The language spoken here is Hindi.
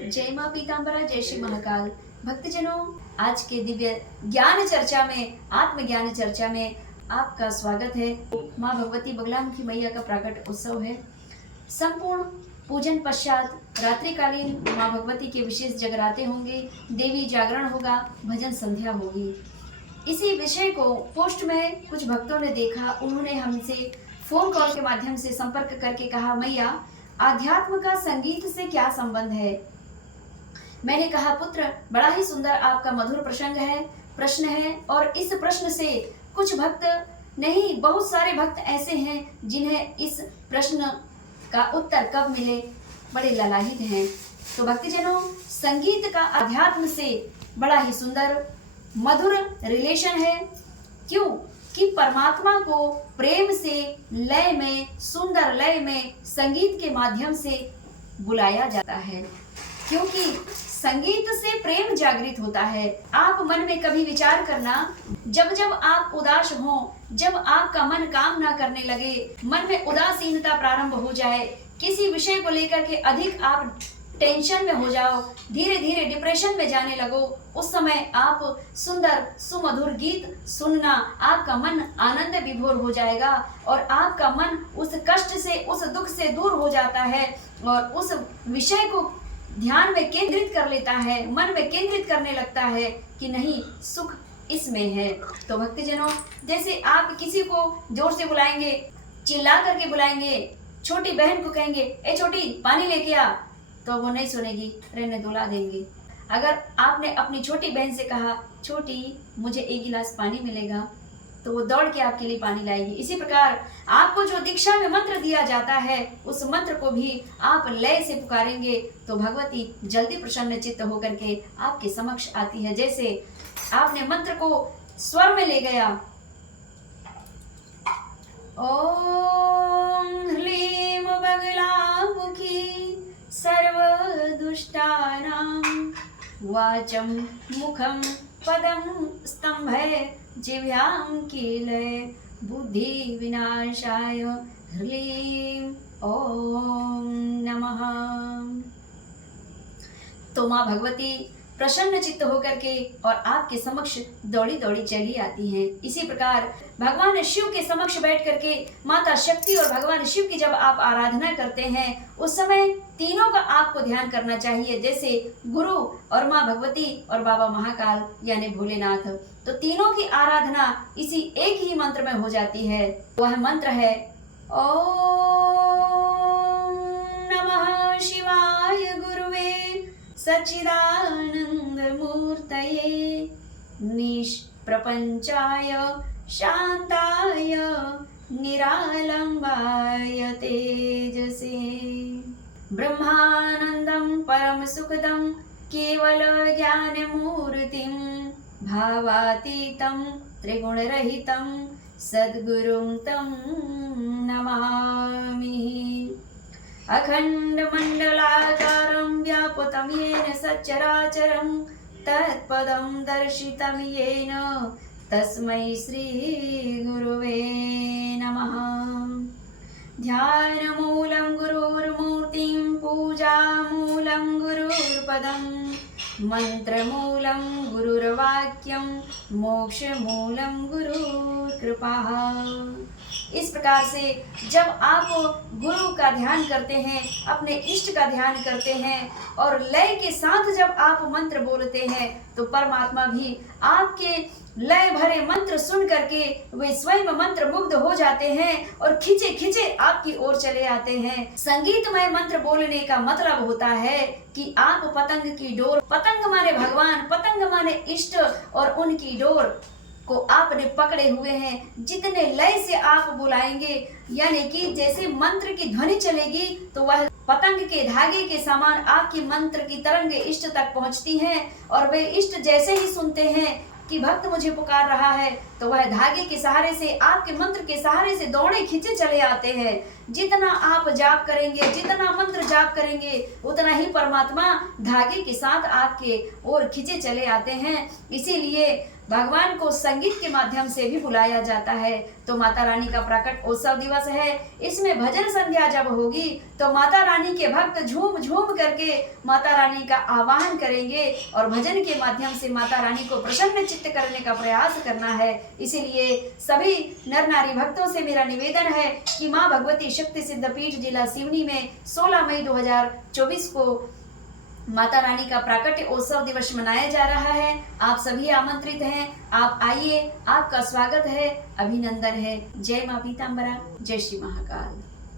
जय माँ पीताम्बरा, जय श्री महाकाल। भक्तजनों, आज के दिव्य ज्ञान चर्चा में, आत्मज्ञान चर्चा में आपका स्वागत है। माँ भगवती बगलामुखी मैया का प्राकट उत्सव है। संपूर्ण पूजन पश्चात रात्रिकालीन माँ भगवती के विशेष जगराते होंगे, देवी जागरण होगा, भजन संध्या होगी। इसी विषय को पोस्ट में कुछ भक्तों ने देखा। उन्होंने हमसे फोन कॉल के माध्यम से संपर्क करके कहा, मैया आध्यात्म का संगीत से क्या संबंध है। मैंने कहा, पुत्र बड़ा ही सुंदर आपका मधुर प्रश्न है और इस प्रश्न से कुछ भक्त नहीं, बहुत सारे भक्त ऐसे हैं जिन्हें इस प्रश्न का उत्तर कब मिले बड़े ललाहित हैं। तो भक्तजनों, संगीत का अध्यात्म से बड़ा ही सुंदर मधुर रिलेशन है। क्यों कि परमात्मा को प्रेम से लय में, सुंदर लय में संगीत के माध्यम से बुलाया जाता है, क्योंकि संगीत से प्रेम जागृत होता है। आप मन में कभी विचार करना, जब जब आप उदास हो, जब आपका मन काम ना करने लगे, मन में उदासीनता प्रारंभ हो जाए, किसी विषय को लेकर के अधिक आप टेंशन में हो जाओ, धीरे धीरे डिप्रेशन में जाने लगो, उस समय आप सुंदर सुमधुर गीत सुनना, आपका मन आनंद विभोर हो जाएगा और आपका मन उस कष्ट से, उस दुख से दूर हो जाता है और उस विषय को ध्यान में केंद्रित कर लेता है, मन में केंद्रित करने लगता है कि नहीं, सुख इसमें है। तो भक्तजनों, जैसे आप किसी को जोर से बुलाएंगे, चिल्ला करके बुलाएंगे, छोटी बहन को कहेंगे, ए छोटी पानी लेके आ, तो वो नहीं सुनेगी, रहने दुला देंगे। अगर आपने अपनी छोटी बहन से कहा, छोटी मुझे एक गिलास पानी मिलेगा, तो वो दौड़ के आपके लिए पानी लाएगी। इसी प्रकार आपको जो दीक्षा में मंत्र दिया जाता है, उस मंत्र को भी आप लय से पुकारेंगे तो भगवती जल्दी प्रसन्न चित्त होकर के आपके समक्ष आती है। जैसे आपने मंत्र को स्वर में ले गया, ओम ह्लीं बगलामुखी सर्व दुष्टानां वाचं मुखं पदं स्तंभे जिह्वां कीलय बुद्धि विनाशाय ह्लीं ओम नमः। तो माँ भगवती प्रसन्न चित्त होकर के और आपके समक्ष दौड़ी दौड़ी चली आती हैं। इसी प्रकार भगवान शिव के समक्ष बैठ करके माता शक्ति और भगवान शिव की जब आप आराधना करते हैं, उस समय तीनों का आपको ध्यान करना चाहिए, जैसे गुरु और माँ भगवती और बाबा महाकाल यानी भोलेनाथ। तो तीनों की आराधना इसी एक ही मंत्र में हो जाती है। वह मंत्र है ओम नमः शिवाय गुरुवे सच्चिदानंद मूर्तये निष्प्रपंचाय शांताय निरालंबाय तेजसे ब्रह्मानंदं परम सुखदं केवल ज्ञानमूर्तिं भावातीतं त्रिगुणरहितं सद्गुरुं तं नमामि। अखंडमंडलाकारं व्याप्तं येन सच्चराचरं तत्पदं दर्शितं येन तस्मै श्री गुरुवे नमः। ध्यानमूलं गुरुर्मूर्तिं, पूजामूलं गुरुर्पदं, मंत्रमूलं गुरुर्वाक्यं, मोक्षमूलं गुरुर्कृपा। इस प्रकार से जब आप गुरु का ध्यान करते हैं, अपने इष्ट का ध्यान करते हैं और लय के साथ जब आप मंत्र बोलते हैं, तो परमात्मा भी आपके लय भरे मंत्र सुन करके वे स्वयं मंत्र मुग्ध हो जाते हैं और खिंचे खिंचे आपकी ओर चले आते हैं। संगीतमय मंत्र बोलने का मतलब होता है कि आप पतंग की डोर, पतंग माने भगवान, पतंग माने इष्ट, और उनकी डोर को आपने पकड़े हुए हैं। जितने लय से आप बुलाएंगे, यानी कि जैसे मंत्र की ध्वनि चलेगी, तो वह पतंग के धागे के समान आपकी मंत्र की तरंगे इष्ट तक पहुंचती हैं और वे इष्ट जैसे ही सुनते हैं कि भक्त मुझे पुकार रहा है, तो वह धागे के सहारे से, आपके मंत्र के सहारे से दौड़े खींचे चले आते हैं। जितना आप जाप करेंगे, जितना मंत्र जाप करेंगे, उतना ही परमात्मा धागे के साथ आपके ओर खींचे चले आते हैं। इसीलिए भगवान को संगीत के माध्यम से भी बुलाया जाता है। तो माता रानी का प्रकट उत्सव दिवस है। इसमें भजन संध्या जब होगी तो माता रानी के भक्त झूम झूम करके माता रानी का आह्वान करेंगे और भजन के माध्यम से माता रानी को प्रसन्न चित्त करने का प्रयास करना है। इसीलिए सभी नर नारी भक्तों से मेरा निवेदन है कि माँ भगवती शक्ति सिद्धपीठ जिला सिवनी में 16 मई 2024 को माता रानी का प्राकट्य उत्सव दिवस मनाया जा रहा है। आप सभी आमंत्रित हैं, आप आइए, आपका स्वागत है, अभिनंदन है। जय मां पीताम्बरा, जय श्री महाकाल।